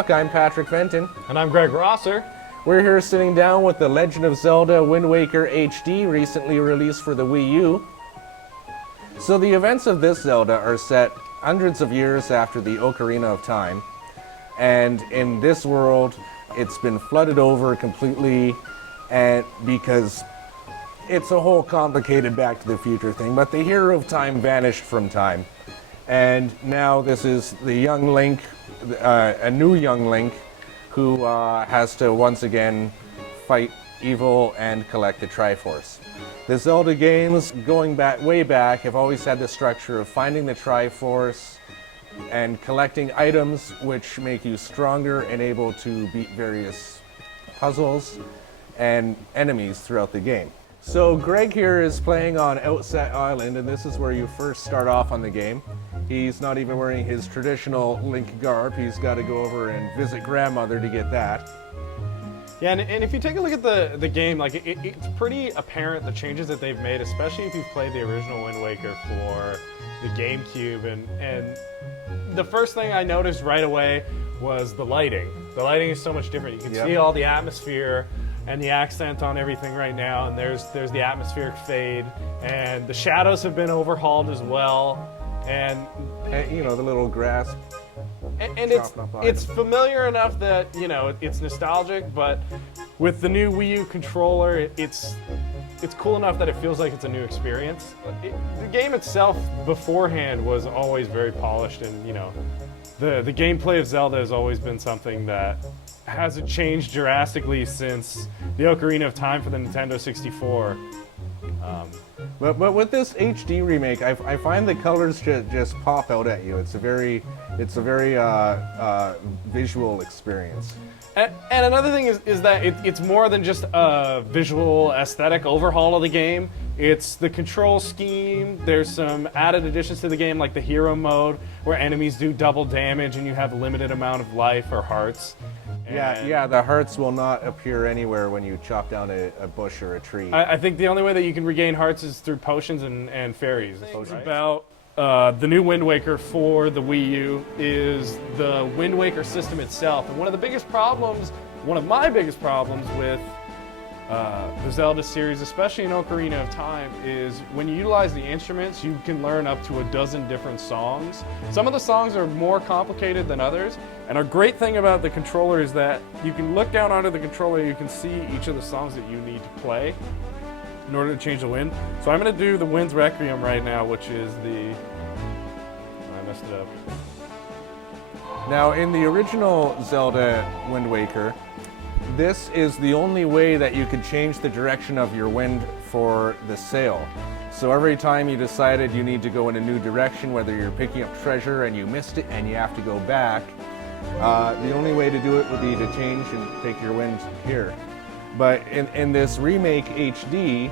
Talk. I'm Patrick Fenton. And I'm Greg Rosser. We're here sitting down with The Legend of Zelda Wind Waker HD, recently released for the Wii U. So the events of this Zelda are set hundreds of years after the Ocarina of Time. And in this world, it's been flooded over completely, and because it's a whole complicated Back to the Future thing, but the hero of time vanished from time. And now this is the young Link, a new young Link, who has to once again fight evil and collect the Triforce. The Zelda games, going back way back, have always had the structure of finding the Triforce and collecting items which make you stronger and able to beat various puzzles and enemies throughout the game. So Greg here is playing on Outset Island, and this is where you first start off on the game. He's not even wearing his traditional Link garb. He's got to go over and visit grandmother to get that. Yeah, and if you take a look at the game, like it's pretty apparent the changes that they've made, especially if you've played the original Wind Waker for the GameCube. And the first thing I noticed right away was the lighting. The lighting is so much different. You can see all the atmosphere and the accent on everything right now, and there's the atmospheric fade, and the shadows have been overhauled as well, and you know, the little grass. And it's familiar enough that, you know, it's nostalgic, but with the new Wii U controller, it's cool enough that it feels like it's a new experience. The game itself beforehand was always very polished, and, you know, the gameplay of Zelda has always been something that hasn't changed drastically since the Ocarina of Time for the Nintendo 64. But with this HD remake, I find the colors just pop out at you. It's a very visual experience. And another thing is that it's more than just a visual aesthetic overhaul of the game. It's the control scheme. There's some added additions to the game, like the hero mode, where enemies do double damage and you have a limited amount of life or hearts. Yeah, the hearts will not appear anywhere when you chop down a bush or a tree. I think the only way that you can regain hearts is through potions and fairies. Right? About the new Wind Waker for the Wii U is the Wind Waker system itself. And one of my biggest problems with the Zelda series, especially in Ocarina of Time, is when you utilize the instruments, you can learn up to a dozen different songs. Some of the songs are more complicated than others, and a great thing about the controller is that you can look down onto the controller, you can see each of the songs that you need to play in order to change the wind. So I'm going to do the Wind's Requiem right now, which is I messed it up. Now, in the original Zelda Wind Waker, this is the only way that you could change the direction of your wind for the sail. So every time you decided you need to go in a new direction, whether you're picking up treasure and you missed it and you have to go back, the only way to do it would be to change and take your wind here. But in this remake HD,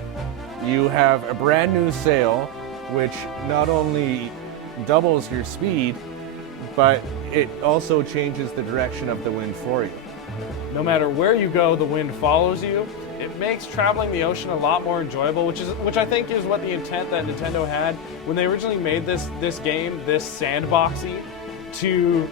you have a brand new sail, which not only doubles your speed, but it also changes the direction of the wind for you. No matter where you go, the wind follows you. It makes traveling the ocean a lot more enjoyable, which I think is what the intent that Nintendo had when they originally made this game, this sandboxy, to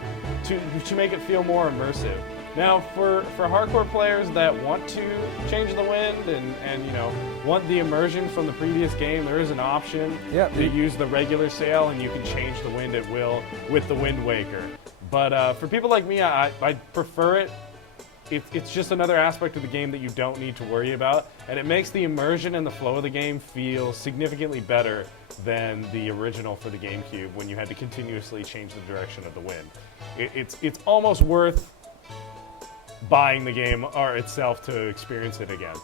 make it feel more immersive. Now, for hardcore players that want to change the wind and you know, want the immersion from the previous game, there is an option to use the regular sail, and you can change the wind at will with the Wind Waker. But for people like me, I prefer it. It's just another aspect of the game that you don't need to worry about, and it makes the immersion and the flow of the game feel significantly better than the original for the GameCube, when you had to continuously change the direction of the wind. It's almost worth buying the game itself to experience it again.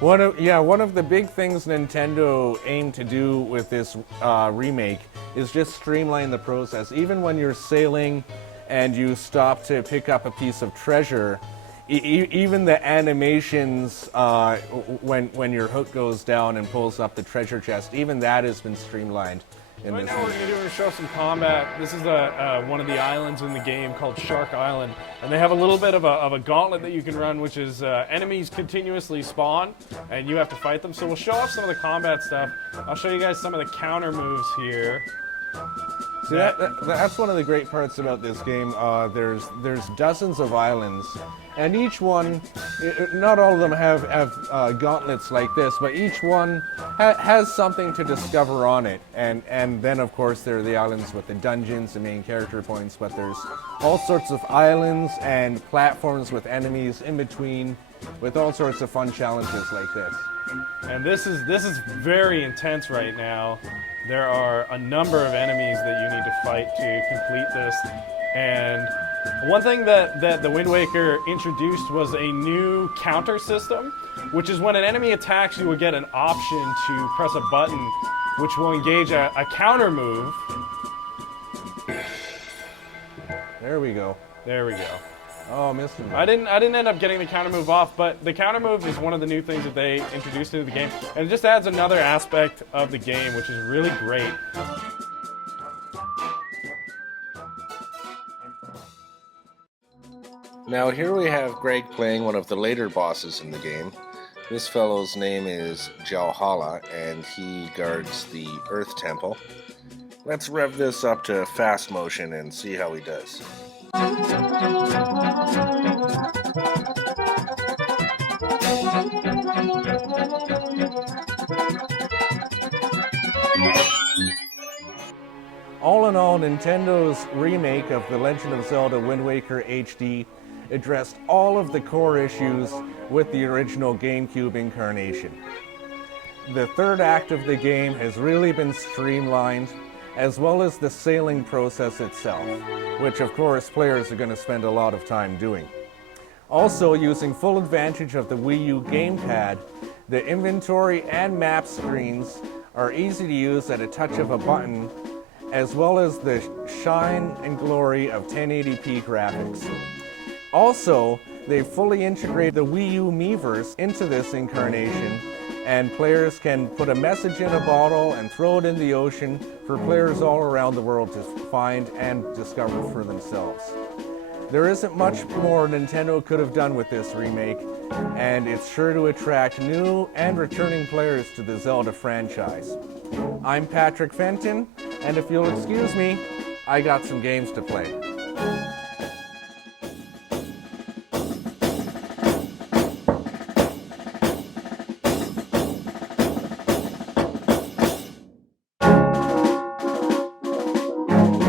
One of the big things Nintendo aimed to do with this remake is just streamline the process. Even when you're sailing and you stop to pick up a piece of treasure, even the animations when your hook goes down and pulls up the treasure chest, even that has been streamlined. Right now we're going to show some combat. This is one of the islands in the game called Shark Island, and they have a little bit of a gauntlet that you can run, which is enemies continuously spawn, and you have to fight them. So we'll show off some of the combat stuff. I'll show you guys some of the counter moves here. See, that's one of the great parts about this game. There's dozens of islands, and each one, not all of them have gauntlets like this, but each one has something to discover on it. And then, of course, there are the islands with the dungeons, the main character points, but there's all sorts of islands and platforms with enemies in between, with all sorts of fun challenges like this. And this is very intense right now. There are a number of enemies that you need to fight to complete this. And one thing that the Wind Waker introduced was a new counter system, which is when an enemy attacks, you will get an option to press a button which will engage a counter move. There we go. There we go. Oh, missed him. I didn't end up getting the counter move off, but the counter move is one of the new things that they introduced into the game, and it just adds another aspect of the game, which is really great. Now here we have Greg playing one of the later bosses in the game. This fellow's name is Jalhala, and he guards the Earth Temple. Let's rev this up to fast motion and see how he does. All in all, Nintendo's remake of The Legend of Zelda Wind Waker HD addressed all of the core issues with the original GameCube incarnation. The third act of the game has really been streamlined, as well as the sailing process itself, which of course players are going to spend a lot of time doing. Also, using full advantage of the Wii U gamepad, the inventory and map screens are easy to use at a touch of a button, as well as the shine and glory of 1080p graphics. Also, they fully integrate the Wii U Miiverse into this incarnation, and players can put a message in a bottle and throw it in the ocean for players all around the world to find and discover for themselves. There isn't much more Nintendo could have done with this remake, and it's sure to attract new and returning players to the Zelda franchise. I'm Patrick Fenton, and if you'll excuse me, I got some games to play.